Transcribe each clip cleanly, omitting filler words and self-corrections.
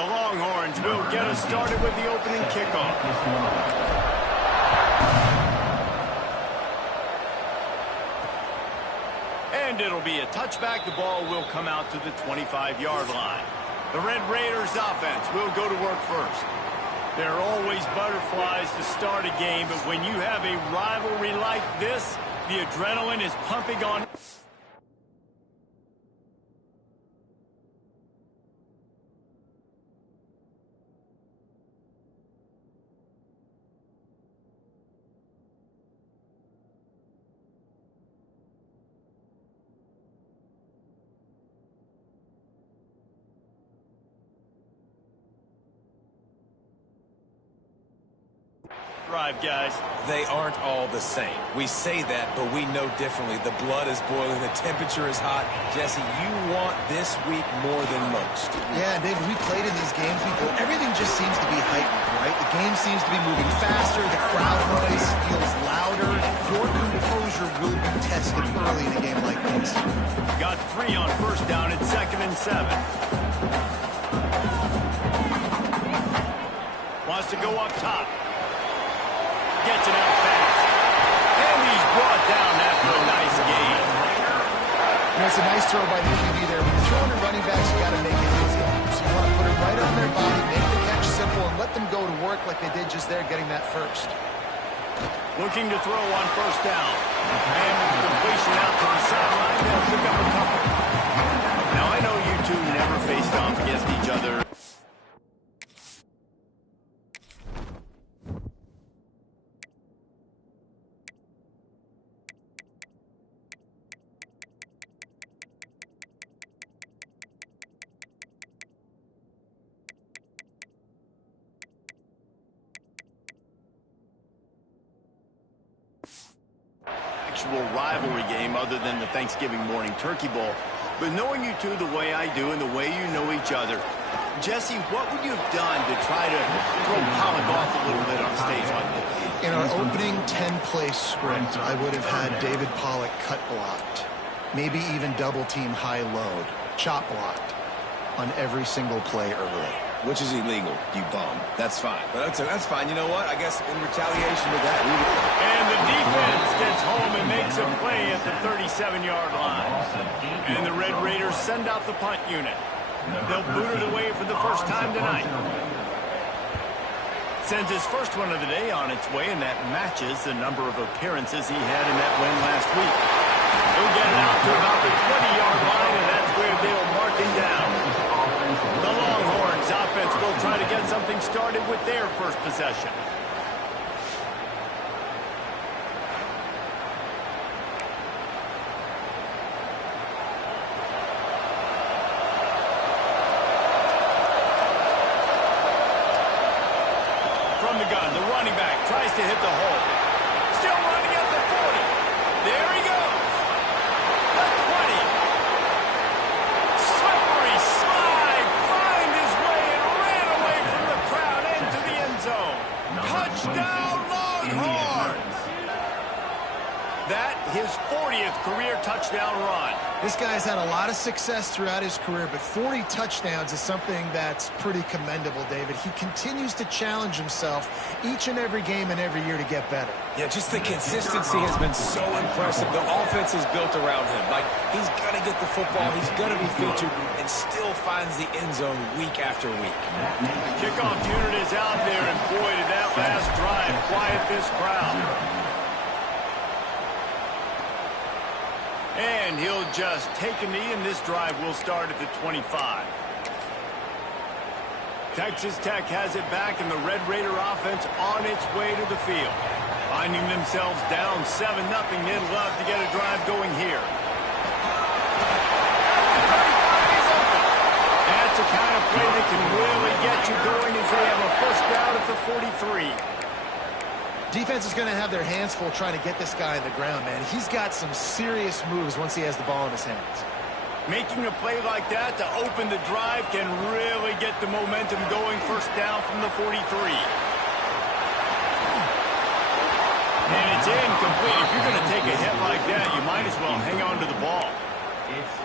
The Longhorns will get us started with the opening kickoff. And it'll be a touchback. The ball will come out to the 25-yard line. The Red Raiders offense will go to work first. There are always butterflies to start a game, but when you have a rivalry like this, the adrenaline is pumping on. Drive, guys. They aren't all the same. We say that, but we know differently. The blood is boiling. The temperature is hot. Jesse, you want this week more than most. Yeah, David, we played in these games before. Everything just seems to be heightened, right? The game seems to be moving faster. The crowd noise feels louder. Your composure will be tested early in a game like this. Got 3 on first down at 2nd and 7. Wants to go up top. Gets it out fast. And he's brought down after a nice gain. You know, it's a nice throw by the QB there. When you're throwing to running backs, you got to make it easy. So you want to put it right on their body, make the catch simple, and let them go to work like they did just there, getting that first. Looking to throw on first down. And with the completion out to the sideline, they'll pick up a couple. Now, I know you two never faced off against each other. Rivalry game other than the Thanksgiving morning turkey bowl, but knowing you two the way I do and the way you know each other, Jesse, what would you have done to try to throw Pollock off a little bit on stage like this? In our opening 10-play script, I would have had David Pollock cut blocked, maybe even double team high load, chop blocked on every single play early. Which is illegal, you bum. That's fine. But that's fine. You know what? I guess in retaliation to that, and the defense gets home and makes a play at the 37-yard line. And the Red Raiders send out the punt unit. They'll boot it away for the first time tonight. Sends his first one of the day on its way, and that matches the number of appearances he had in that win last week. He'll get it out to about the 20-yard line, and that's where they'll mark him down. The Longhorns offense will try to get something started with their first possession. From the gun, the running back tries to hit the hole. Still running at the 40. There he goes. The 20. Slippery slide. Find his way and ran away from the crowd into the end zone. Touchdown, Longhorns. That his 40th career touchdown run. This guy's had a lot of success throughout his career, but 40 touchdowns is something that's pretty commendable, David. He continues to challenge himself each and every game and every year to get better. Yeah, just the consistency has been so impressive. The offense is built around him. Like, he's going to get the football, he's going to be featured, and still finds the end zone week after week. The kickoff unit is out there, and boy, did that last drive quiet this crowd. And he'll just take a knee, and this drive will start at the 25. Texas Tech has it back, and the Red Raider offense on its way to the field. Finding themselves down 7-0, they'd love to get a drive going here. That's the kind of play that can really get you going as they have a first down at the 43. Defense is going to have their hands full trying to get this guy on the ground, man. He's got some serious moves once he has the ball in his hands. Making a play like that to open the drive can really get the momentum going. First down from the 43. And it's incomplete. If you're going to take a hit like that, you might as well hang on to the ball.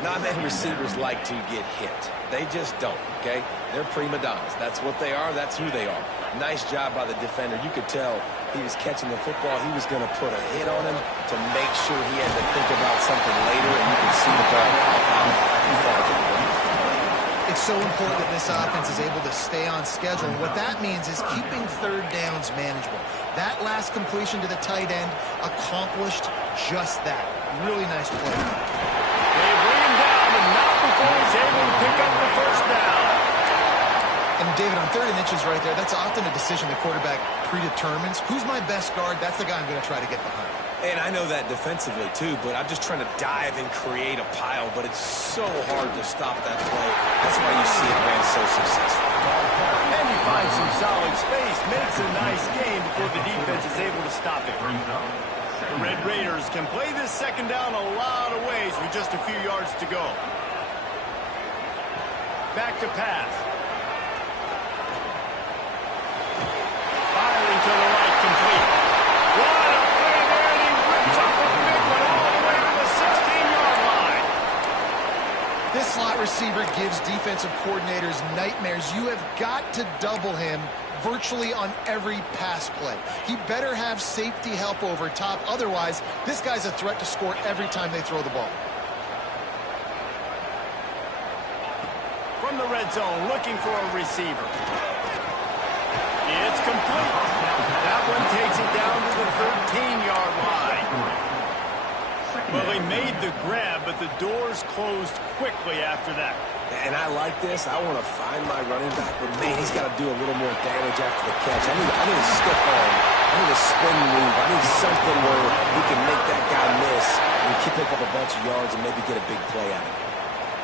Non-man receivers like to get hit. They just don't, okay? They're prima donnas. That's what they are. That's who they are. Nice job by the defender. You could tell he was catching the football. He was going to put a hit on him to make sure he had to think about something later, and you can see the ball pop out and fall to the ground. It's so important that this offense is able to stay on schedule. And what that means is keeping third downs manageable. That last completion to the tight end accomplished just that. Really nice play. They bring him down, and not before he's able to pick up the first down. And David, on 3rd and inches right there, that's often a decision the quarterback predetermines. Who's my best guard? That's the guy I'm going to try to get behind. And I know that defensively, too, but I'm just trying to dive and create a pile, but it's so hard to stop that play. That's why you see it ran so successful. And he finds some solid space, makes a nice game before the defense is able to stop it. The Red Raiders can play this second down a lot of ways with just a few yards to go. Back to pass. Firing to the right, complete. What a play there, and he rips up a big one all the way to the 16-yard line. This slot receiver gives defensive coordinators nightmares. You have got to double him virtually on every pass play. He better have safety help over top. Otherwise, this guy's a threat to score every time they throw the ball. From the red zone, looking for a receiver. It's complete. That one takes it down to the 13-yard line. Well, he made the grab, but the doors closed quickly after that. And I like this. I want to find my running back, but man, he's got to do a little more damage after the catch. I need a stiff arm. I need a spin move. I need something where we can make that guy miss and pick up a bunch of yards and maybe get a big play out of it.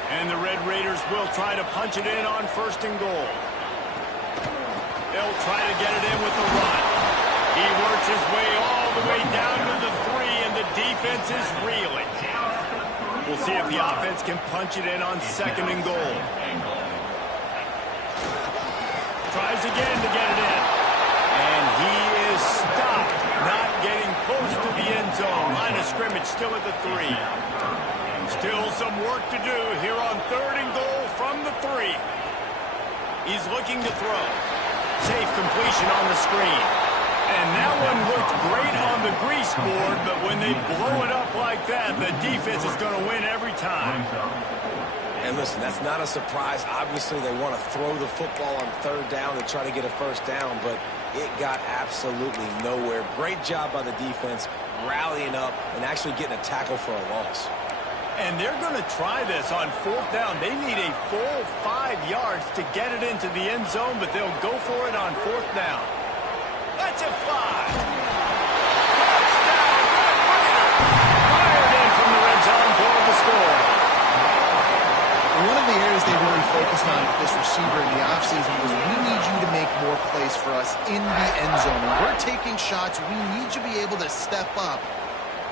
And the Red Raiders will try to punch it in on 1st and goal. They'll try to get it in with the run. He works his way all the way down to the 3, and the defense is reeling. We'll see if the offense can punch it in on 2nd and goal. Tries again to get it in. And he is stopped, not getting close to the end zone. Line of scrimmage still at the 3. Still some work to do here on 3rd and goal from the 3. He's looking to throw. Safe completion on the screen. And that one looked great on the grease board, but when they blow it up like that, the defense is going to win every time. And listen, that's not a surprise. Obviously, they want to throw the football on 3rd down to try to get a 1st down, but it got absolutely nowhere. Great job by the defense, rallying up and actually getting a tackle for a loss. And they're going to try this on 4th down. They need a full 5 yards to get it into the end zone, but they'll go for it on 4th down. That's a fly. Touchdown, Red Raider. Fired in from the red zone for the score. One of the areas they really focused on with this receiver in the offseason was we need you to make more plays for us in the end zone. When we're taking shots, we need you to be able to step up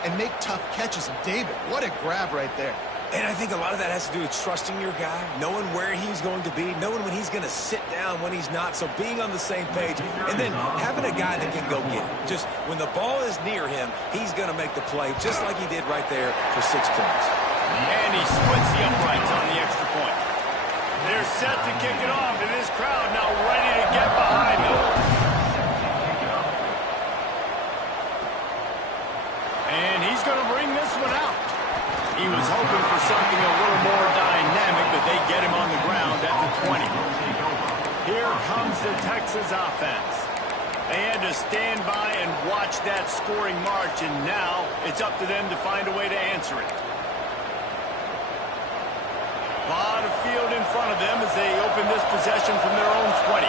and make tough catches. And David, what a grab right there. And I think a lot of that has to do with trusting your guy, knowing where he's going to be, knowing when he's going to sit down, when he's not, so being on the same page, and then having a guy that can go get it. Just when the ball is near him, he's going to make the play, just like he did right there for 6 points. And he splits the uprights on the extra point. They're set to kick it off, and this crowd now ready to get behind them. And he's going to bring this one out. He was hoping for something a little more dynamic, but they get him on the ground at the 20. Here comes the Texas offense. They had to stand by and watch that scoring march, and now it's up to them to find a way to answer it. A lot of field in front of them as they open this possession from their own 20.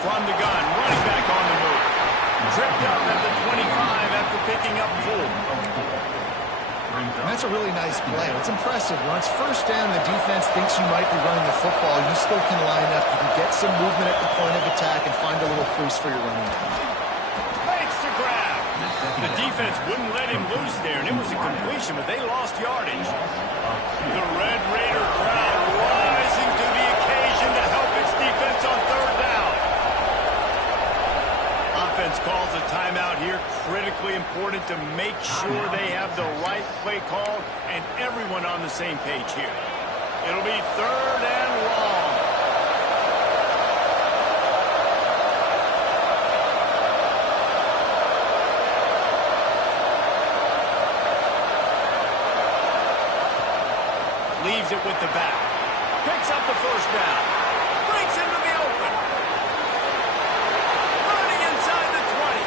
From the gun, running back on the move. Tripped up at the 25 after picking up 4. And that's a really nice play. It's impressive. When it's 1st down, the defense thinks you might be running the football. You still can line up. You can get some movement at the point of attack and find a little crease for your running back. Makes the grab. The defense wouldn't let him loose there, and it was a completion, but they lost yardage. The Red Raider crowd rising to the occasion to help its defense on 3rd down. Offense calls a timeout here. Critical critically important to make sure they have the right play call and everyone on the same page here. It'll be 3rd and long. Leaves it with the back. Picks up the first down. Breaks into the open. Running inside the 20.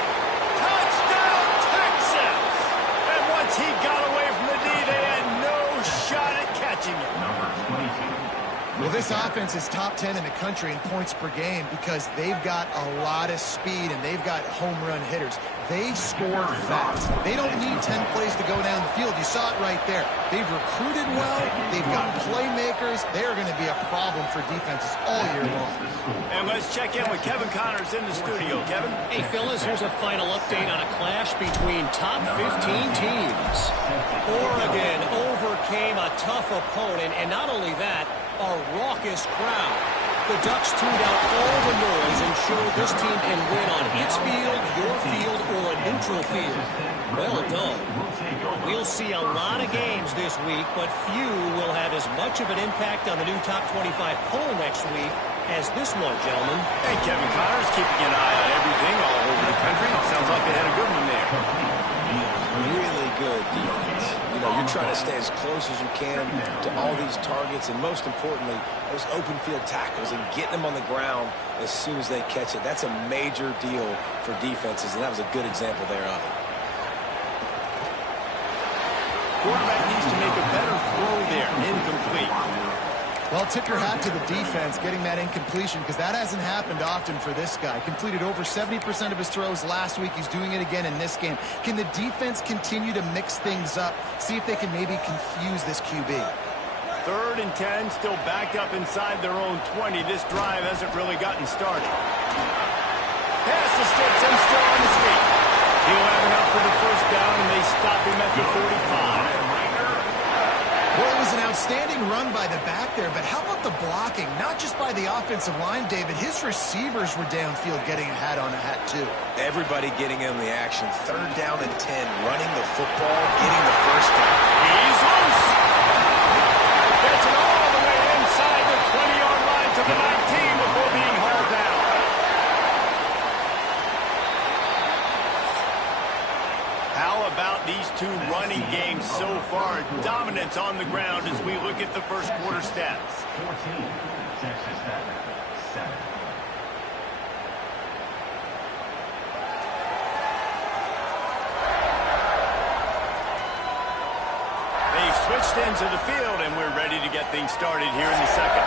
Touchdown, Texas! And once he got away from the D, they had no shot at catching him. Well, this offense is top 10 in the country in points per game because they've got a lot of speed and they've got home run hitters. They score fast. They don't need 10 plays to go down the field. You saw it right there. They've recruited well. They've got playmakers. They're going to be a problem for defenses all year long. And let's check in with Kevin Connors in the studio. Kevin? Hey, fellas, here's a final update on a clash between top 15 teams. Oregon overcame a tough opponent, and not only that, a raucous crowd. The Ducks tuned out all the noise and showed this team can win on its field, your field, or a neutral field. Well done. We'll see a lot of games this week, but few will have as much of an impact on the new top 25 poll next week as this one, gentlemen. Hey, Kevin Connors, keeping an eye on everything all over the country. Sounds like they had a good one there. Really good defense. You know, you're trying to stay as close as you can to all these targets, and most importantly, those open field tackles and getting them on the ground as soon as they catch it. That's a major deal for defenses, and that was a good example there of it. Quarterback needs to make a better throw there. Incomplete. Well, tip your hat to the defense getting that incompletion because that hasn't happened often for this guy. Completed over 70% of his throws last week. He's doing it again in this game. Can the defense continue to mix things up? See if they can maybe confuse this QB. 3rd and 10, still backed up inside their own 20. This drive hasn't really gotten started. Pass to Stetson, still on his feet. He'll have enough for the first down, and they stop him at the 45. Well, it was an outstanding run by the back there, but how about the blocking? Not just by the offensive line, David. His receivers were downfield getting a hat on a hat, too. Everybody getting in the action. 3rd down and 10, running the football, getting the first down. He's loose. Gets it all the way inside the 20-yard line to the 19 before being hauled down. How about these two running games so far? Dominance on the ground as we look at the first quarter stats. 14, Texas Tech, 7. They've switched into the field, and we're ready to get things started here in the second.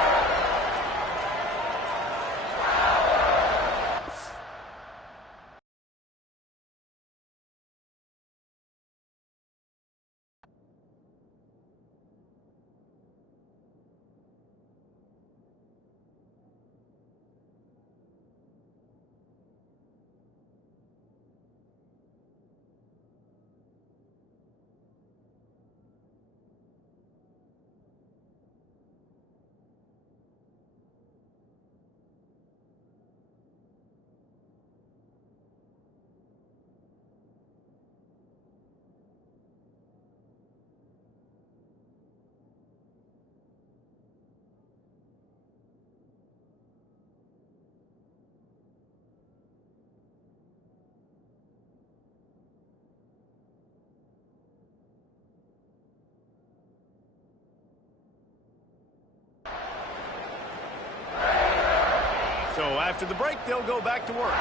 So after the break, they'll go back to work.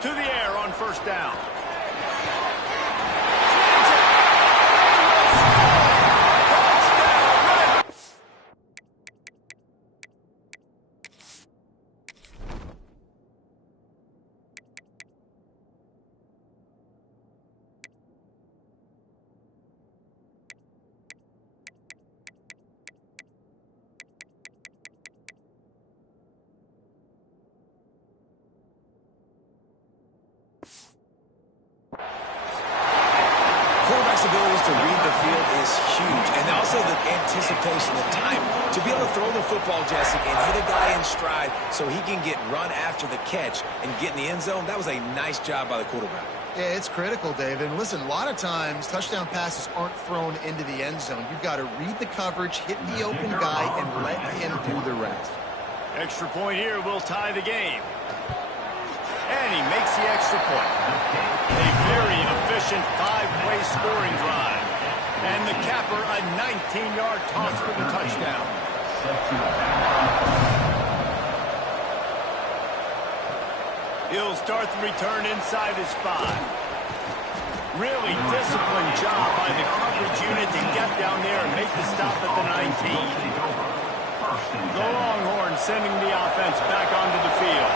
To the air on first down. abilities to read the field is huge. And also the anticipation, the time to be able to throw the football, Jesse, and hit a guy in stride so he can get run after the catch and get in the end zone. That was a nice job by the quarterback. Yeah, it's critical, Dave. And listen, a lot of times touchdown passes aren't thrown into the end zone. You've got to read the coverage, hit the open guy, and let him do the rest. Extra point here will tie the game. And he makes the extra point. A very efficient 5-play scoring drive. And the capper, a 19-yard toss for the touchdown. He'll start the return inside his 5. Really disciplined job by the coverage unit to get down there and make the stop at the 19. The Longhorns sending the offense back onto the field.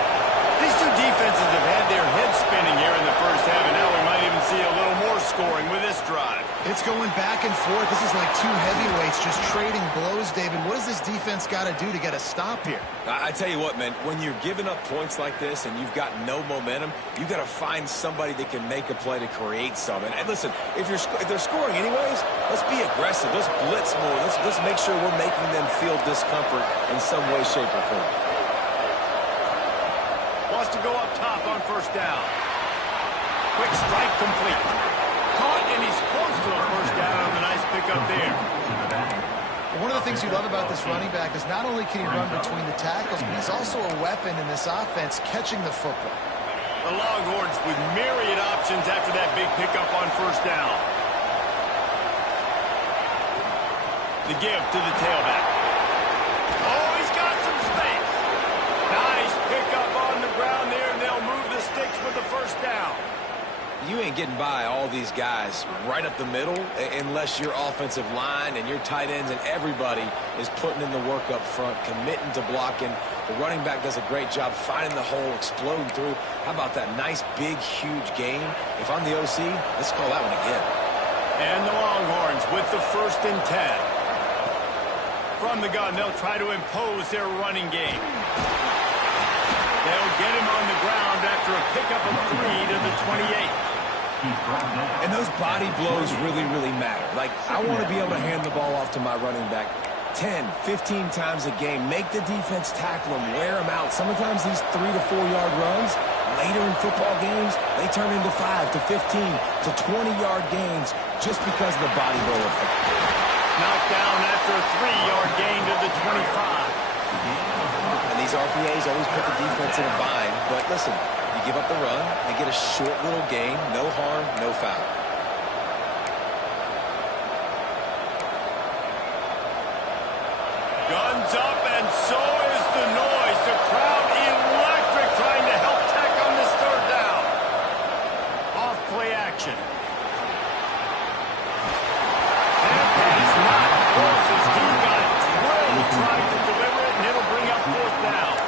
These two defenses have had their heads spinning here in the first half, and now we might even see a little more scoring with this drive. It's going back and forth. This is like two heavyweights just trading blows, David. What does this defense got to do to get a stop here? I tell you what, man, when you're giving up points like this and you've got no momentum, you've got to find somebody that can make a play to create something. And listen, if they're scoring anyways, let's be aggressive. Let's blitz more. Let's make sure we're making them feel discomfort in some way, shape, or form. Wants to go up top on first down. Quick strike complete. Caught, and he's close to a first down on the nice pickup there. One of the things you love about this running back is not only can he run between the tackles, but he's also a weapon in this offense catching the football. The Longhorns with myriad options after that big pickup on first down. The give to the tailback. Oh, he's got some space. Nice pickup on the ground there, and they'll move the sticks with the first down. You ain't getting by all these guys right up the middle unless your offensive line and your tight ends and everybody is putting in the work up front, committing to blocking. The running back does a great job finding the hole, exploding through. How about that nice, big, huge gain? If I'm the OC, let's call that one again. And the Longhorns with the 1st and 10. From the gun, they'll try to impose their running game. They'll get him on the ground after a pickup of 3 to the 28. And those body blows really, really matter. Like, I want to be able to hand the ball off to my running back 10, 15 times a game. Make the defense tackle him, wear him out. Sometimes these 3 to 4 yard runs, later in football games, they turn into 5 to 15 to 20-yard gains just because of the body blow effect. Knocked down after a 3-yard gain to the 25. And these RPAs always put the defense in a bind. But listen, you give up the run, they get a short little gain, no harm, no foul. Guns up, and so is the noise. The crowd electric trying to help Tech on this 3rd down. Off play action. And pass not close as he got drilled trying to deliver it, and it'll bring up 4th down.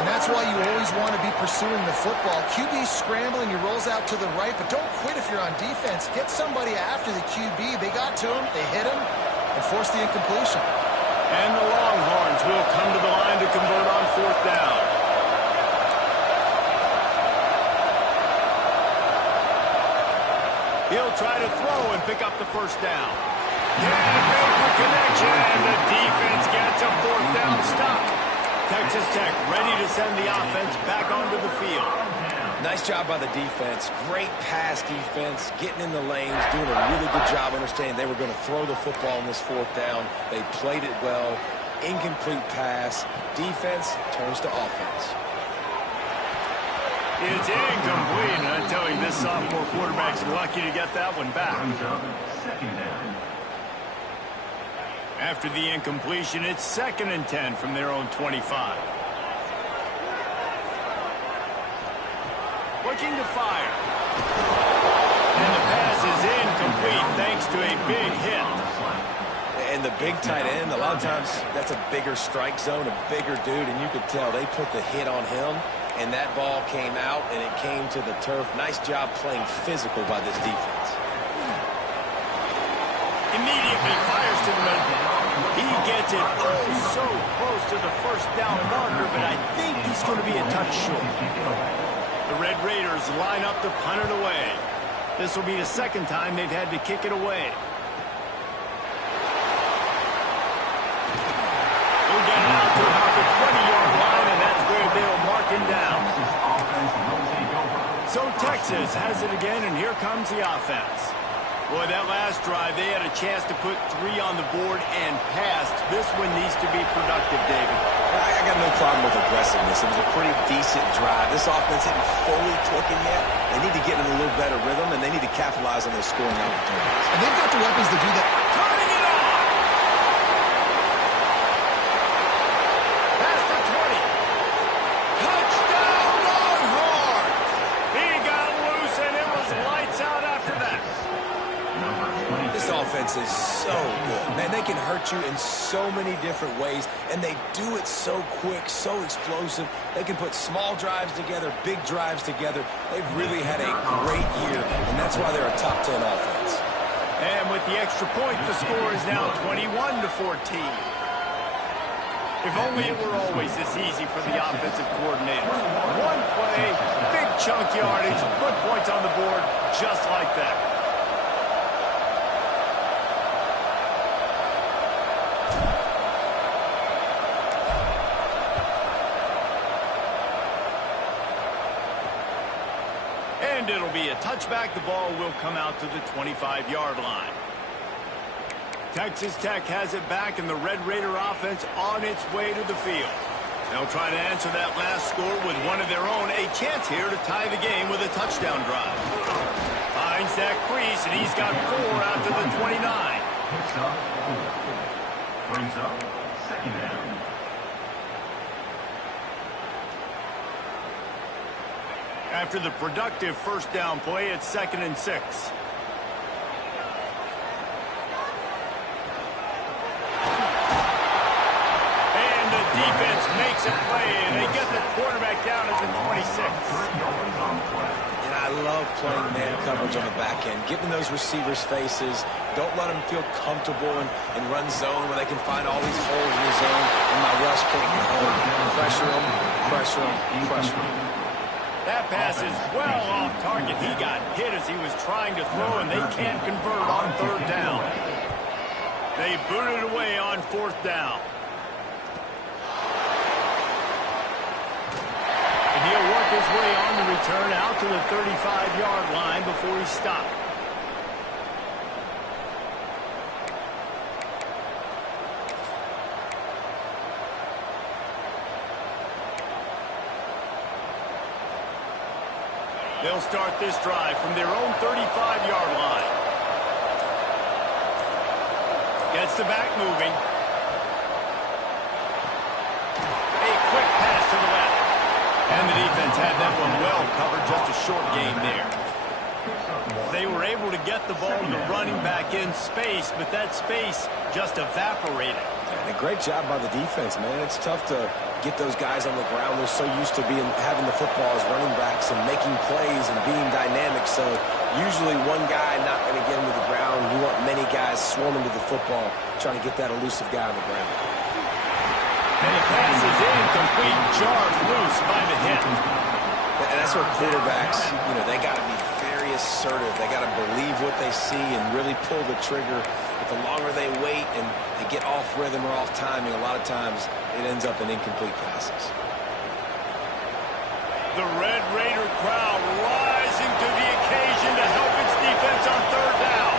And that's why you always want to be pursuing the football. QB scrambling, he rolls out to the right, but don't quit if you're on defense. Get somebody after the QB. They got to him, they hit him, and forced the incompletion. And the Longhorns will come to the line to convert on 4th down. He'll try to throw and pick up the first down. Can't make the connection, and the defense gets a 4th down stop. Texas Tech ready to send the offense back onto the field. Nice job by the defense. Great pass defense, getting in the lanes, doing a really good job understanding they were going to throw the football on this 4th down. They played it well. Incomplete pass. Defense turns to offense. It's incomplete, and I tell you, this sophomore quarterback's lucky to get that one back. After the incompletion, it's 2nd and 10 from their own 25. Looking to fire. And the pass is incomplete thanks to a big hit. And the big tight end, a lot of times that's a bigger strike zone, a bigger dude, and you could tell they put the hit on him, and that ball came out, and it came to the turf. Nice job playing physical by this defense. Immediately fires to the middle. He gets it so close to the 1st down marker, but I think he's going to be a touch short. The Red Raiders line up to punt it away. This will be the second time they've had to kick it away. He'll get it out to about the 20-yard line, and that's where they'll mark him down. So Texas has it again, and here comes the offense. Boy, that last drive, they had a chance to put 3 on the board and passed. This one needs to be productive, David. I got no problem with aggressiveness. It was a pretty decent drive. This offense isn't fully clicking yet. They need to get in a little better rhythm, and they need to capitalize on those scoring opportunities. And they've got the weapons to do that. Turning it on! Past the 20. Touchdown, Longhorns! He got loose, and it was lights out after that. This offense is so good. Man, they can hurt you in so many different ways, and they do it so quick, so explosive. They can put small drives together, big drives together. They've really had a great year, and that's why they're a top 10 offense. And with the extra point, the score is now 21-14. If only it were always this easy for the offensive coordinators. One play, big chunk yardage, put points on the board just like that. And it'll be a touchback. The ball will come out to the 25-yard line. Texas Tech has it back, and the Red Raider offense on its way to the field. They'll try to answer that last score with one of their own. A chance here to tie the game with a touchdown drive. Finds that crease, and he's got 4 out to the 29. Picks up 4. Brings up second down. After the productive first down play, it's 2nd and 6. And the defense makes a play, and they get the quarterback down at the 26. And I love playing man coverage on the back end, getting those receivers' faces. Don't let them feel comfortable and run zone where they can find all these holes in the zone, and my rush can't get home. Pressure them, pressure them, pressure them. That pass is well off target. He got hit as he was trying to throw, and they can't convert on 3rd down. They booted away on 4th down. And he'll work his way on the return out to the 35-yard line before he stopped. They'll start this drive from their own 35-yard line. Gets the back moving. A quick pass to the left. And the defense had that one well covered, just a short gain there. They were able to get the ball to the running back in space, but that space just evaporated. And a great job by the defense, man. It's tough to get those guys on the ground. They're so used to having the football as running backs and making plays and being dynamic. So usually one guy not going to get him to the ground. You want many guys swarming to the football, trying to get that elusive guy on the ground. And the pass is incomplete, jarred loose by the hit. And that's where quarterbacks, they got to be very assertive. They got to believe what they see and really pull the trigger. But the longer they wait and they get off rhythm or off timing, a lot of times it ends up in incomplete passes. The Red Raider crowd rising to the occasion to help its defense on 3rd down.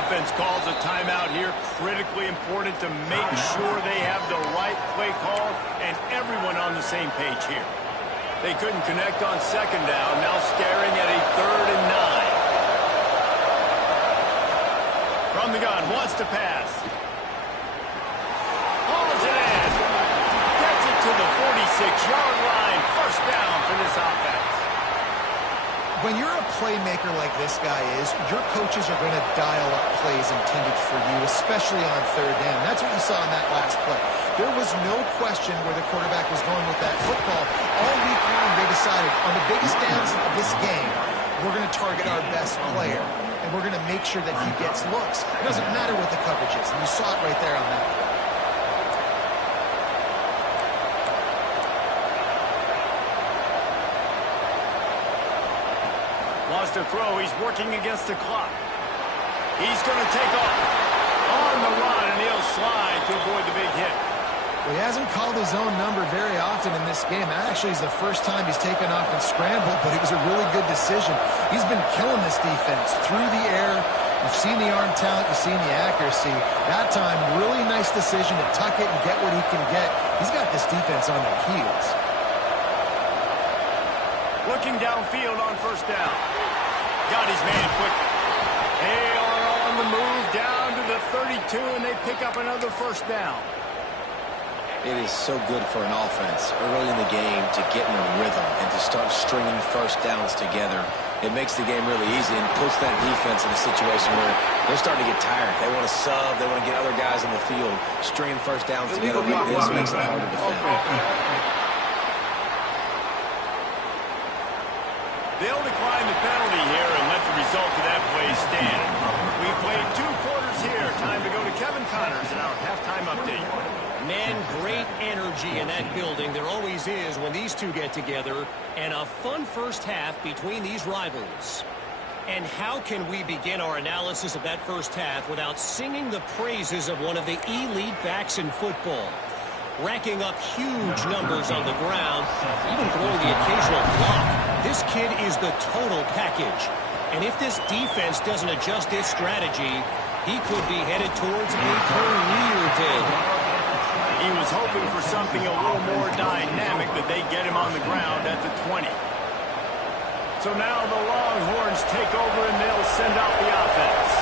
Offense calls a timeout here. Critically important to make sure they have the right play call and everyone on the same page here. They couldn't connect on 2nd down. Now staring at a 3rd and 9. From the gun, wants to pass. Hauls it in. Gets it to the 46-yard line. First down for this offense. When you're a playmaker like this guy is, your coaches are going to dial up plays intended for you, especially on 3rd down. That's what you saw in that last play. There was no question where the quarterback was going with that football. All week long, they decided on the biggest downs of this game, we're going to target our best player, and we're going to make sure that he gets looks. It doesn't matter what the coverage is, and you saw it right there on that play. has to throw. He's working against the clock. He's going to take off on the run, and he'll slide to avoid the big hit. Well, he hasn't called his own number very often in this game. Actually, it's the first time he's taken off and scrambled, but it was a really good decision. He's been killing this defense through the air. You've seen the arm talent, you've seen the accuracy. That time, really nice decision to tuck it and get what he can get. He's got this defense on their heels. Looking downfield on first down. Got his man quickly. They are on the move down to the 32, and they pick up another first down. It is so good for an offense early in the game to get in a rhythm and to start stringing first downs together. It makes the game really easy and puts that defense in a situation where they're starting to get tired. They want to sub. They want to get other guys in the field. Stringing first downs together like this makes it hard to defend. They'll decline the penalty here and let the result of that play stand. We've played 2 quarters here. Time to go to Kevin Connors in our halftime update. Man, great energy in that building. There always is when these two get together. And a fun first half between these rivals. And how can we begin our analysis of that first half without singing the praises of one of the elite backs in football? Racking up huge numbers on the ground, even throwing the occasional block. This kid is the total package. And if this defense doesn't adjust its strategy, he could be headed towards a career day. He was hoping for something a little more dynamic, but they get him on the ground at the 20. So now the Longhorns take over and they'll send out the offense.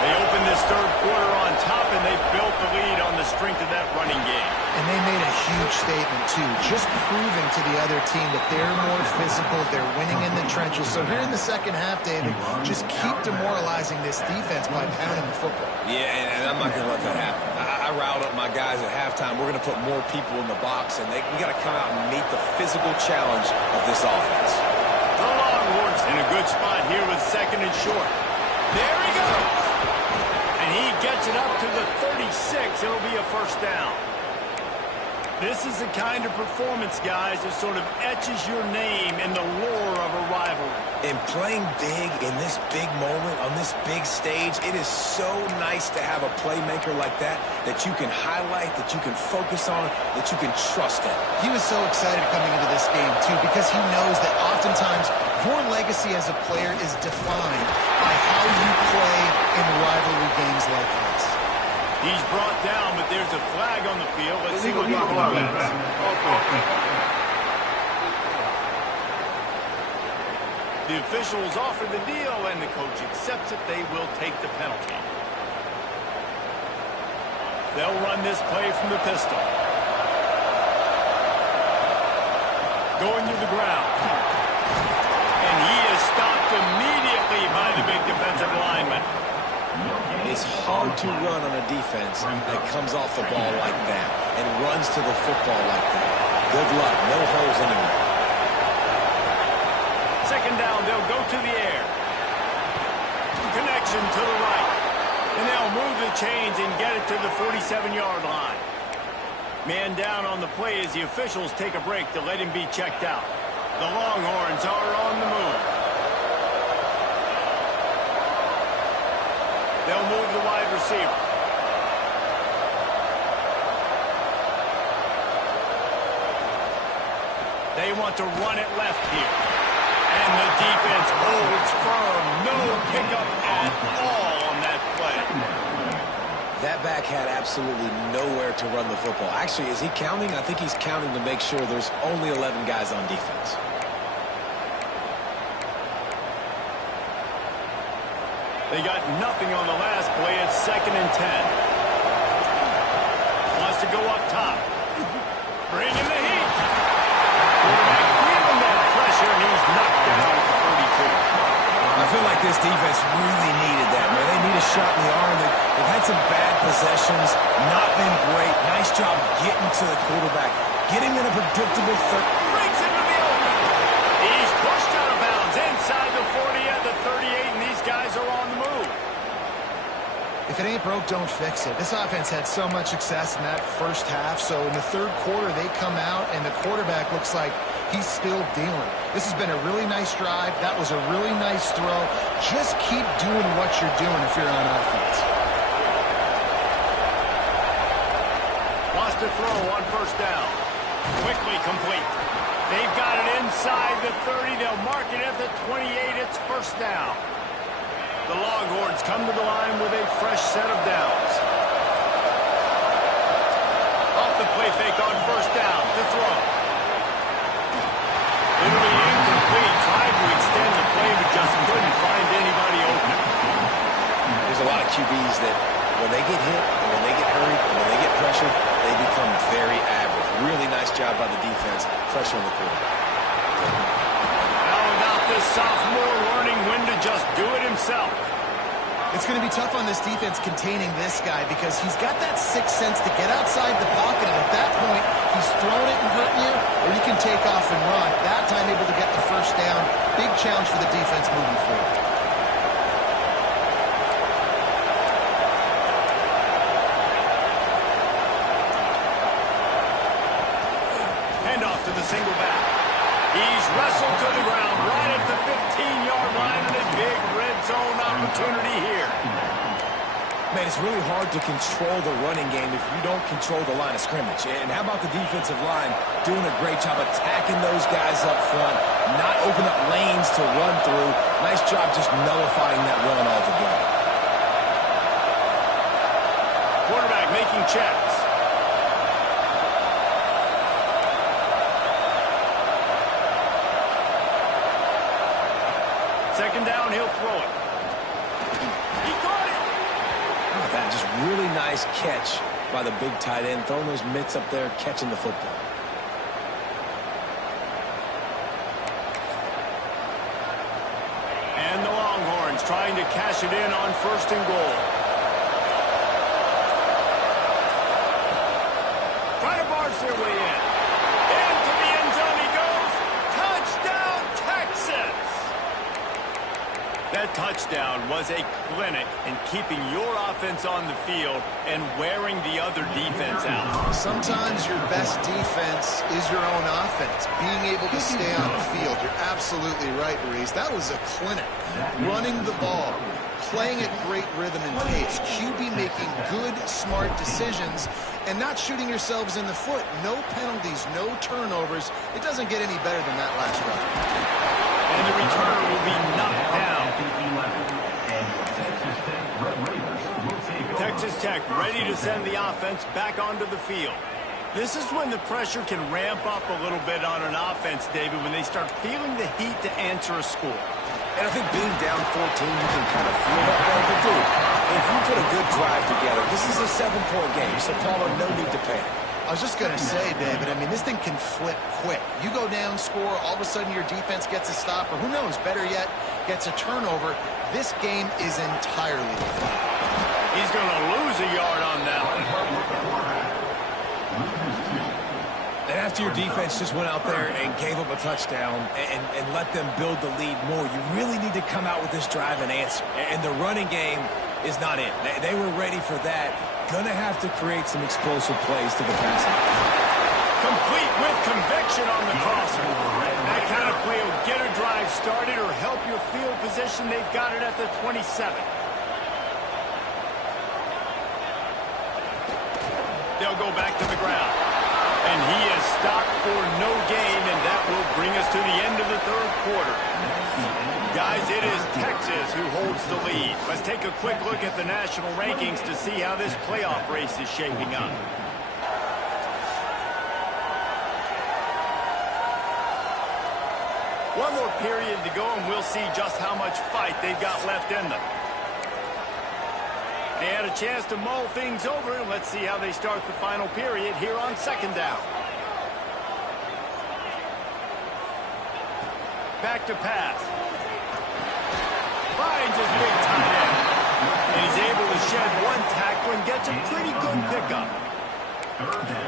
They open this third quarter on top, and they built the lead on the strength of that running game. And they made a huge statement, too, just proving to the other team that they're more physical, they're winning in the trenches. So here in the second half, David, just keep demoralizing this defense by pounding the football. Yeah, and I'm not going to let that happen. I riled up my guys at halftime. We're going to put more people in the box, and we got to come out and meet the physical challenge of this offense. The Longhorns in a good spot here with second and short. There he goes. And he gets it up to the 36. It'll be a first down. This is the kind of performance, guys, that sort of etches your name in the lore of a rivalry. And playing big in this big moment, on this big stage, it is so nice to have a playmaker like that you can highlight, that you can focus on, that you can trust in. He was so excited coming into this game, too, because he knows that oftentimes your legacy as a player is defined by how you play in rivalry games like this. He's brought down, but there's a flag on the field. Let's see what the call is. The officials offer the deal, and the coach accepts it. They will take the penalty. They'll run this play from the pistol. Going to the ground. And he is stopped immediately by the big defensive lineman. It's hard to run on a defense that comes off the ball like that and runs to the football like that. Good luck. No holes anywhere. Second down, they'll go to the air. Connection to the right. And they'll move the chains and get it to the 47-yard line. Man down on the play as the officials take a break to let him be checked out. The Longhorns are on the move. They'll move the wide receiver. They want to run it left here. And the defense holds firm. No pickup at all on that play. That back had absolutely nowhere to run the football. Actually, is he counting? I think he's counting to make sure there's only 11 guys on defense. They got nothing on the last play. It's second and 10. Wants to go up top. Bring in the heat. Quarterback feeling that pressure, and he's knocked down at the 32. I feel like this defense really needed that, man. They need a shot in the arm. They've had some bad possessions, not been great. Nice job getting to the quarterback, getting in a predictable third. Brings him to the open. He's pushed out of bounds inside the 40 at the 38, and these guys are on the move. If it ain't broke, don't fix it. This offense had so much success in that first half, so in the third quarter they come out and the quarterback looks like he's still dealing. This has been a really nice drive. That was a really nice throw. Just keep doing what you're doing if you're on offense. Wants to throw on first down. Quickly complete. They've got it inside the 30. They'll mark it at the 28. It's first down. The Longhorns come to the line with a fresh set of downs. Off the play fake on first down to throw. It'll be incomplete. Tried to extend the play, but just couldn't find anybody open. There's a lot of QBs that when they get hit, and when they get hurried, and when they get pressured, they become very average. Really nice job by the defense, pressuring the quarterback. How about this sophomore learning when to just do it himself? It's going to be tough on this defense containing this guy because he's got that sixth sense to get outside the pocket, and at that point, he's throwing it and hurting you, or you can take off and run. That time able to get the first down. Big challenge for the defense moving forward. Handoff to the single back. He's wrestled to the ground right at the 15-yard line, and a big red zone opportunity here. Man, it's really hard to control the running game if you don't control the line of scrimmage. And how about the defensive line doing a great job attacking those guys up front, not opening up lanes to run through. Nice job just nullifying that run altogether. Quarterback making checks. Second down, he'll throw it. He caught it. Look at that, just really nice catch by the big tight end, throwing those mitts up there, catching the football. And the Longhorns trying to cash it in on first and goal. Trying to barge their way in. Into the end zone he goes. Touchdown, Texas! That touchdown was a clinic in keeping your offense on the field and wearing the other defense out. Sometimes your best defense is your own offense. Being able to stay on the field. You're absolutely right, Reese. That was a clinic. Running the ball, playing at great rhythm and pace. QB making good, smart decisions and not shooting yourselves in the foot. No penalties, no turnovers. It doesn't get any better than that last drive. And the returner will be knocked down. Texas Tech ready to send the offense back onto the field. This is when the pressure can ramp up a little bit on an offense, David, when they start feeling the heat to answer a score. And I think being down 14, you can kind of feel that way. But dude, if you put a good drive together, this is a 7-point game, so Palmer, no need to panic. I was just going to say, David, I mean, this thing can flip quick. You go down, score, all of a sudden your defense gets a stop, or who knows, better yet, gets a turnover. This game is entirely different. He's going to lose a yard on that one. And after your defense just went out there and gave up a touchdown and let them build the lead more, you really need to come out with this drive and answer. And the running game is not it. They were ready for that. Gonna have to create some explosive plays to the passing. Complete with conviction on the crosser. That kind of play will get a drive started or help your field position. They've got it at the 27. They'll go back to the ground. And he is stopped for no gain, and that will bring us to the end of the third quarter. Guys, it is Texas who holds the lead. Let's take a quick look at the national rankings to see how this playoff race is shaping up. One more period to go, and we'll see just how much fight they've got left in them. They had a chance to mull things over, and let's see how they start the final period here on second down. Back to pass. Finds his big tight end. And he's able to shed one tackle and gets a pretty good pickup.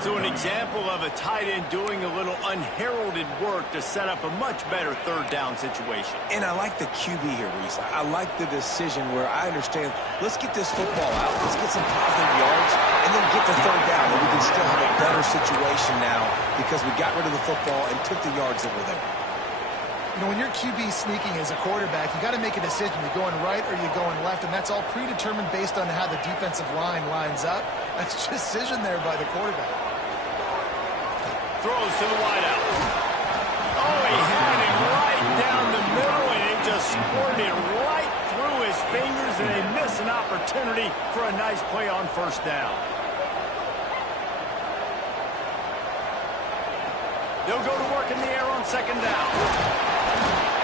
So an example of a tight end doing a little unheralded work to set up a much better third down situation. And I like the QB here, Reese. I like the decision where I understand, let's get this football out, let's get some positive yards, and then get the third down, and we can still have a better situation now because we got rid of the football and took the yards that were there. You know, when you're QB sneaking as a quarterback, you got to make a decision. You're going right or you're going left, and that's all predetermined based on how the defensive line lines up. That's a decision there by the quarterback. Throws to the wideout. Oh, he had it right down the middle, and it just squirted right through his fingers, and they miss an opportunity for a nice play on first down. They'll go to work in the air on second down.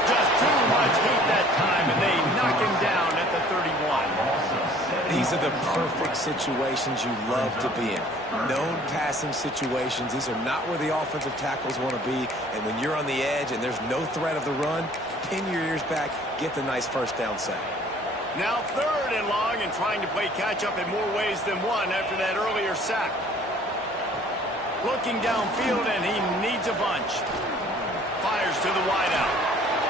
Just too much heat that time, and they knock him down at the 31. These are the perfect situations you love to be in. Known passing situations. These are not where the offensive tackles want to be. And when you're on the edge and there's no threat of the run, pin your ears back, get the nice first down sack. Now third and long, and trying to play catch-up in more ways than one after that earlier sack. Looking downfield, and he needs a bunch. Fires to the wideout.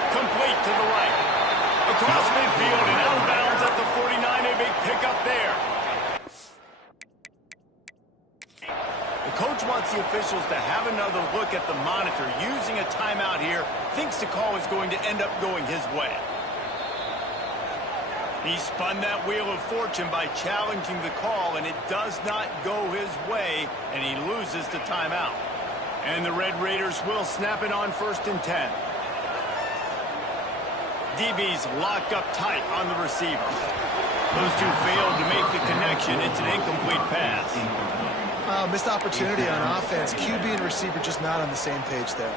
Complete to the right. Across midfield and out of bounds at the 49. A big pickup there. The coach wants the officials to have another look at the monitor. Using a timeout here, thinks the call is going to end up going his way. He spun that wheel of fortune by challenging the call, and it does not go his way, and he loses the timeout. And the Red Raiders will snap it on 1st and 10. DB's locked up tight on the receiver. Those two failed to make the connection. It's an incomplete pass. Missed opportunity on offense. QB and receiver just not on the same page there.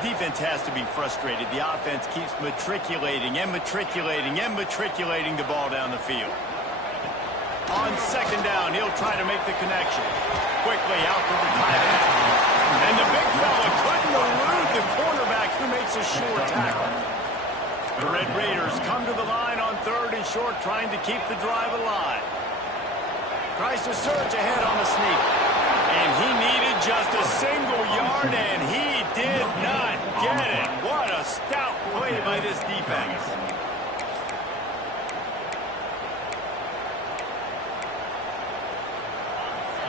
Defense has to be frustrated. The offense keeps matriculating and matriculating and matriculating the ball down the field. On second down, he'll try to make the connection. Quickly out to the tight end. And the big fella couldn't elude the cornerback who makes a sure tackle. The Red Raiders come to the line on 3rd and short, trying to keep the drive alive. Tries to surge ahead on the sneak. And he needed just a single yard, and he did not get it. What a stout play by this defense.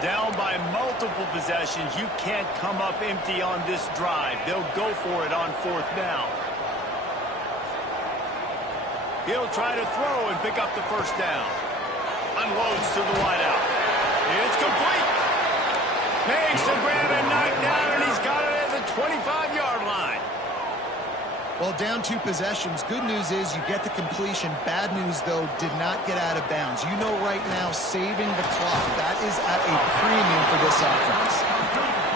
Down by multiple possessions, you can't come up empty on this drive. They'll go for it on 4th down. He'll try to throw and pick up the first down. Unloads to the wideout. It's complete. Makes the grab and knocked down, and he's got it at the 25-yard line. Well, down 2 possessions. Good news is you get the completion. Bad news, though, did not get out of bounds. You know right now, saving the clock, that is at a premium for this offense.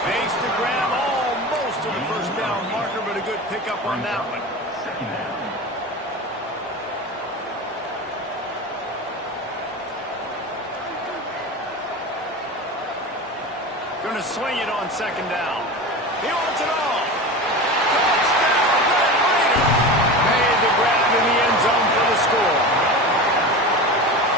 Makes the grab almost to the first down marker, but a good pickup on that one. Going to swing it on second down. He wants it all. Touchdown, Red Raiders. Made the grab in the end zone for the score.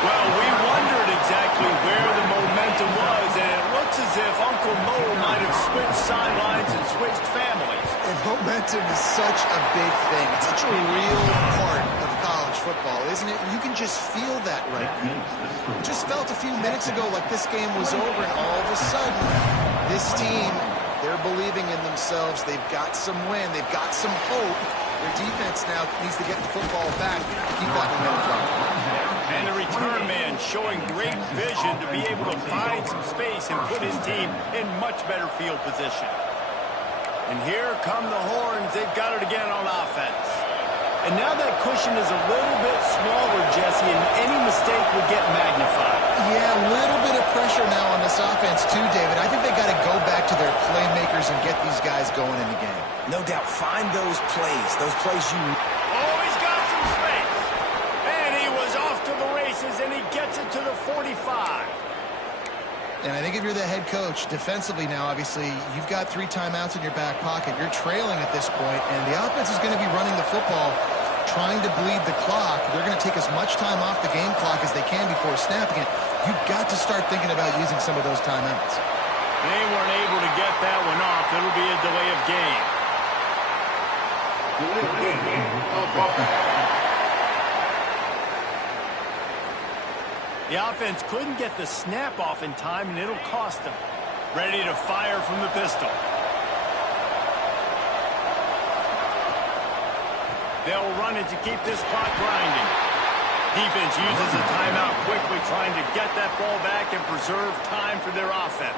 Well, we wondered exactly where the momentum was, and it looks as if Uncle Mo might have switched sidelines and switched families. And momentum is such a big thing. It's such a real part of college football, isn't it? You can just feel that right now. Just felt a few minutes ago like this game was over, and all of a sudden, this team, they're believing in themselves. They've got some win. They've got some hope. Their defense now needs to get the football back. Keep that momentum going. And the return man showing great vision to be able to find some space and put his team in much better field position. And here come the horns. They've got it again on offense. And now that cushion is a little bit smaller, Jesse, and any mistake would get magnified. Yeah, a little bit of pressure now on this offense too, David. I think they got to go back to their playmakers and get these guys going in the game. No doubt. Find those plays you... Oh, he's got some space. And he was off to the races, and he gets it to the 45. And I think if you're the head coach, defensively now, obviously, you've got 3 timeouts in your back pocket. You're trailing at this point, and the offense is going to be running the football, trying to bleed the clock. They're going to take as much time off the game clock as they can before snapping it. you've got to start thinking about using some of those timeouts. They weren't able to get that one off. It'll be a delay of game. The offense couldn't get the snap off in time, and it'll cost them. Ready to fire from the pistol. They'll run it to keep this clock grinding. Defense uses a timeout quickly, trying to get that ball back and preserve time for their offense.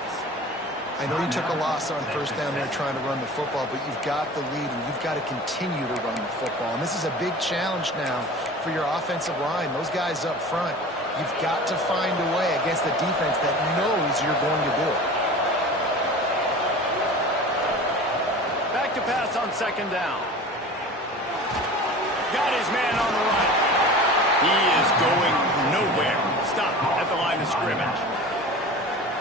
I know you took a loss on first down there trying to run the football, but you've got the lead, and you've got to continue to run the football. And this is a big challenge now for your offensive line. Those guys up front, you've got to find a way against the defense that knows you're going to do it. Back to pass on second down. Got his man on the run. He is going nowhere. Stop at the line of scrimmage.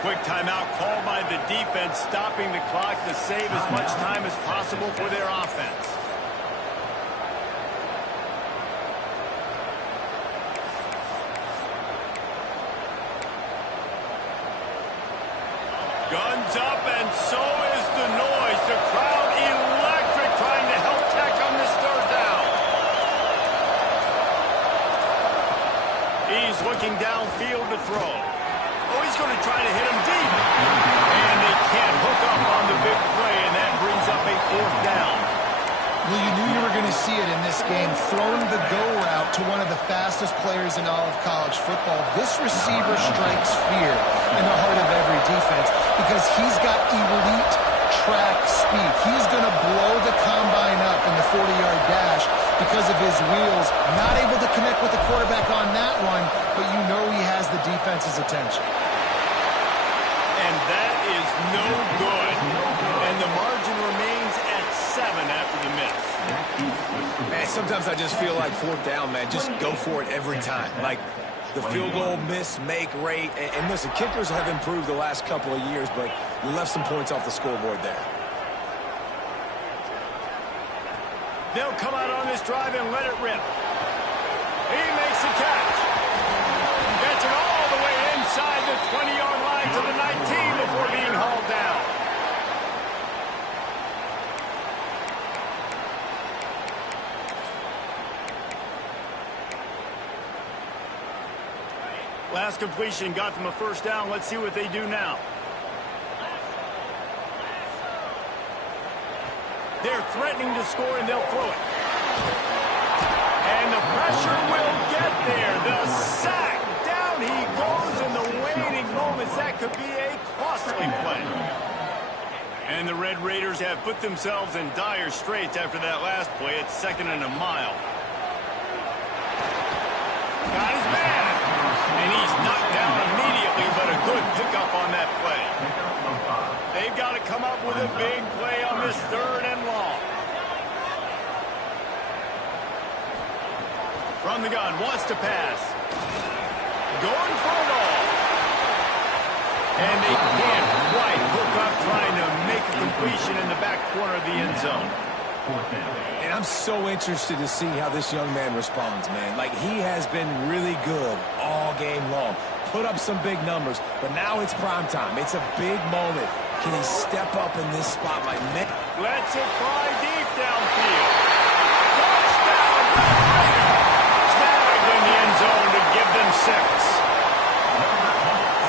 Quick timeout called by the defense, stopping the clock to save as much time as possible for their offense. Guns up, and so is the noise. The crowd electric, trying to help tack on this third down. He's looking downfield to throw. Oh, he's going to try to hit him deep. And they can't hook up on the big play, and that brings up a fourth down. Well, you knew you were going to see it in this game, throwing the go route to one of the fastest players in all of college football. This receiver strikes fear in the heart of every defense because he's got elite track speed. He's going to blow the combine up in the 40-yard dash because of his wheels. Not able to connect with the quarterback on that one, but you know he has the defense's attention. And that is no good. And the margin remains at 7 after the miss. Man, sometimes I just feel like fourth down, man. Just go for it every time. Like the field goal miss-make rate. And listen, kickers have improved the last couple of years, but you left some points off the scoreboard there. They'll come out on this drive and let it rip. He makes the catch. Gets it all the way inside the 20-yard line to the 19 before being hauled down. Last completion got them a first down. Let's see what they do now. They're threatening to score, and they'll throw it. And the pressure will get there. The sack. Down he goes in the waning moments. That could be a costly play. And the Red Raiders have put themselves in dire straits after that last play. It's 2nd and a mile. Got his man. And he's knocked down immediately, but a good pickup on that play. They've got to come up with a big play on this 3rd and long. From the gun, wants to pass. Going for it all. And they can't quite hook up, trying to make a completion in the back corner of the end zone. And I'm so interested to see how this young man responds, man. Like, he has been really good all game long. Put up some big numbers, but now it's prime time. It's a big moment. Can he step up in this spotlight? Lets it fly deep downfield. Touchdown, Red Raiders! Tagged in the end zone to give them 6.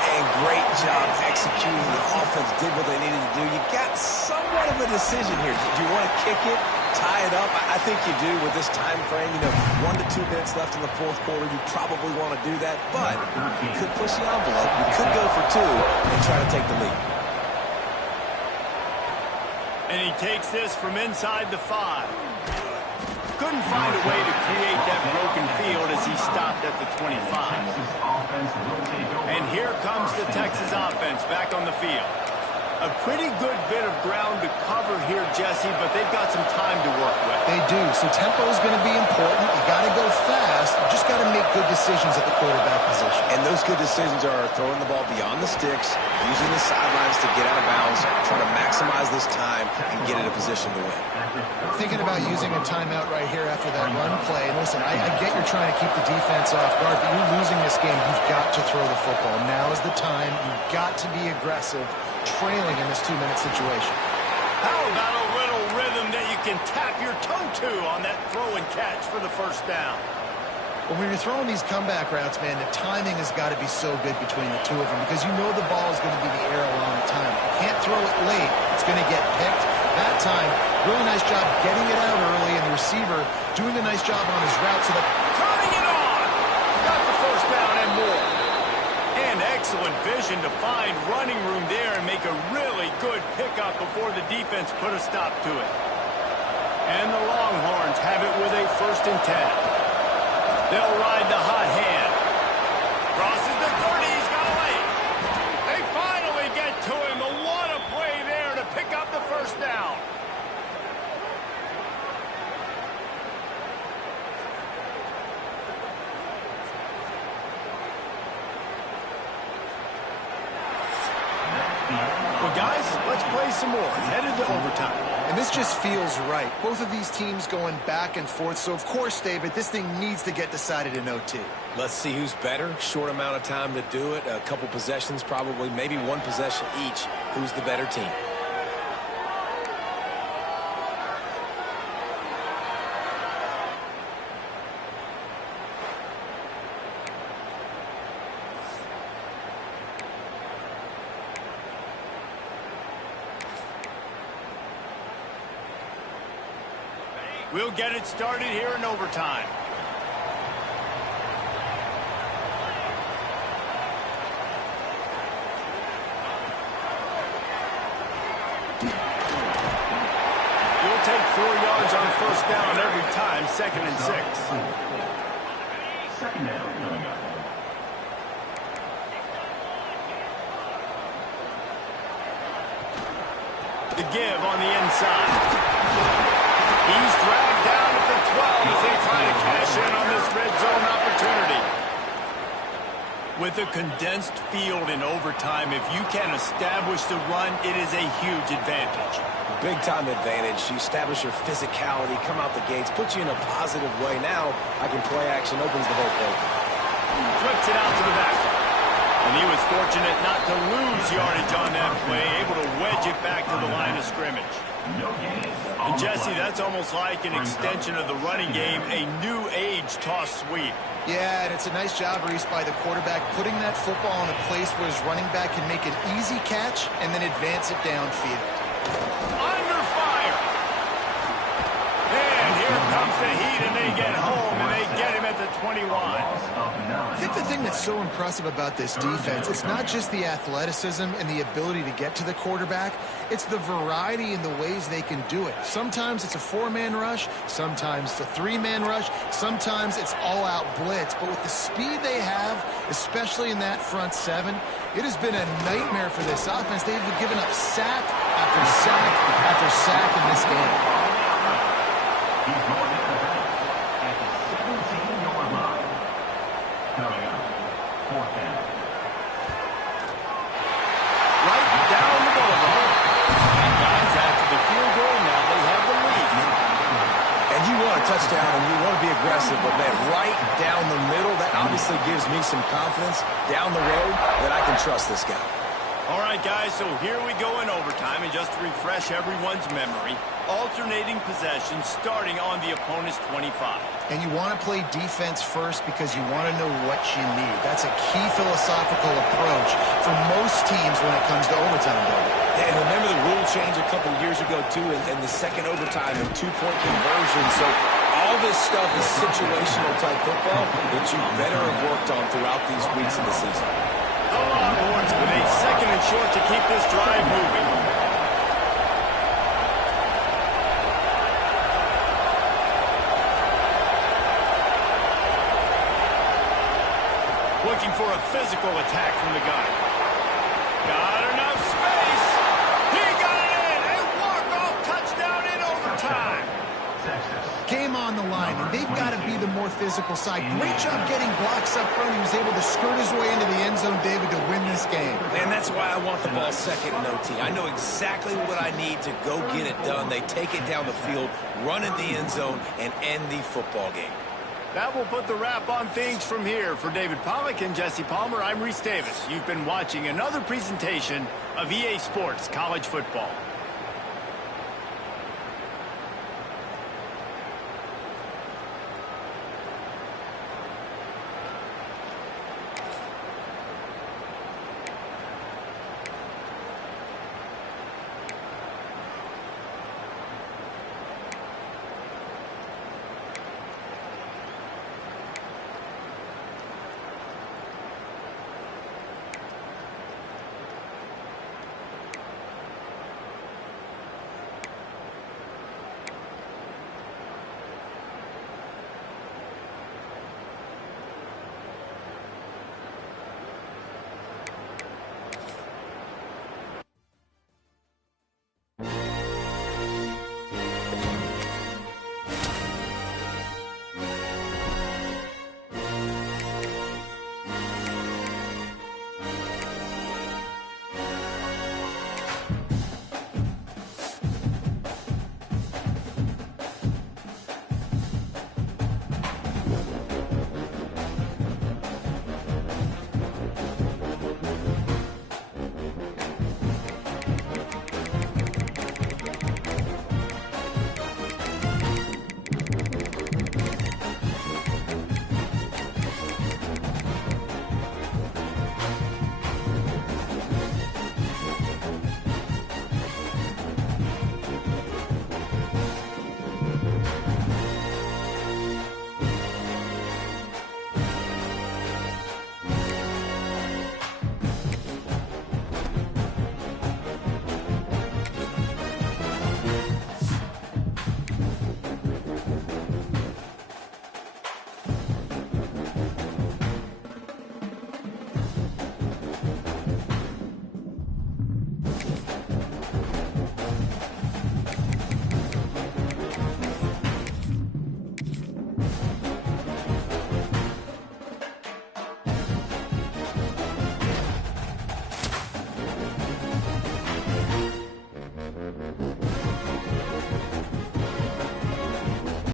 And great job executing. The offense did what they needed to do. You got somewhat of a decision here. Do you want to kick it, tie it up? I think you do with this time frame. 1 to 2 minutes left in the fourth quarter. You probably want to do that, but you could push the envelope. You could go for 2 and try to take the lead. And he takes this from inside the 5. Couldn't find a way to create that broken field as he stopped at the 25. And here comes the Texas offense back on the field. A pretty good bit of ground to cover here, Jesse, but they've got some time to work with. They do, so tempo is going to be important. You got to go fast. You just got to make good decisions at the quarterback position. And those good decisions are throwing the ball beyond the sticks, using the sidelines to get out of bounds, trying to maximize this time and get in a position to win. Thinking about using a timeout right here after that run play. And listen, I get you're trying to keep the defense off guard, but you're losing this game. You've got to throw the football. Now is the time. You've got to be aggressive, trailing in this 2-minute situation. How about a little rhythm that you can tap your toe to on that throw and catch for the first down? But when you're throwing these comeback routes, man, the timing has got to be so good between the two of them because you know the ball is going to be in the air a long time. You can't throw it late. It's going to get picked. That time, really nice job getting it out early, and the receiver doing a nice job on his route. So that Turning it on! Got the first down and more. And excellent vision to find running room there and make a really good pickup before the defense put a stop to it. And the Longhorns have it with a 1st and 10. They'll ride the hot hand. Crosses the 30. He's got away. They finally get to him. What a play there to pick up the first down. Well, guys, let's play some more. Headed to overtime. And this just feels right. Both of these teams going back and forth. So, of course, David, this thing needs to get decided in OT. Let's see who's better. Short amount of time to do it. A couple possessions probably, maybe one possession each. Who's the better team? We'll get it started here in overtime. You'll take 4 yards on first down every time, 2nd and 6. Second down coming up. The give on the inside. He's dragged down at the 12 as they try to cash in on this red zone opportunity. With a condensed field in overtime, if you can establish the run, it is a huge advantage. Big-time advantage. You establish your physicality, come out the gates, put you in a positive way. Now, I can play action, opens the whole play. Flips it out to the back. And he was fortunate not to lose yardage on that play, able to wedge it back to the line of scrimmage. And Jesse, that's almost like an extension of the running game, a new age toss sweep. Yeah, and it's a nice job, Reese, by the quarterback, putting that football in a place where his running back can make an easy catch and then advance it downfield. Under fire! And here comes the heat, and they get home, and they get him at the 21. I think the thing that's so impressive about this defense, it's not just the athleticism and the ability to get to the quarterback, it's the variety in the ways they can do it. Sometimes it's a 4-man rush, sometimes it's a 3-man rush, sometimes it's all-out blitz. But with the speed they have, especially in that front 7, it has been a nightmare for this offense. They've been giving up sack after sack after sack in this game. He's going to the back at the 17-yard line. Coming up, 4th down. Right down the boulevard. And guys, after the field goal, now they have the lead. And you want a touchdown and you want to be aggressive, but man, right down the middle, that obviously gives me some confidence down the road that I can trust this guy. All right, guys, so here we go in overtime, and just to refresh everyone's memory, alternating possessions starting on the opponent's 25. And you want to play defense first because you want to know what you need. That's a key philosophical approach for most teams when it comes to overtime, though. And remember the rule change a couple years ago, too, in the second overtime and 2-point conversion. So all this stuff is situational type football that you better have worked on throughout these weeks of the season. The Longhorns with a 2nd and short to keep this drive moving. Looking for a physical attack from the gun. Got enough space. He got it in. A walk-off touchdown in overtime. Game on the line, and they've got to be the more physical side. Great job getting blocks up front. He was able to skirt his way into the end zone, David, to win this game. And that's why I want the ball second in OT. I know exactly what I need to go get it done. They take it down the field, run in the end zone, and end the football game. That will put the wrap on things from here. For David Pollack and Jesse Palmer, I'm Reese Davis. You've been watching another presentation of EA Sports College Football.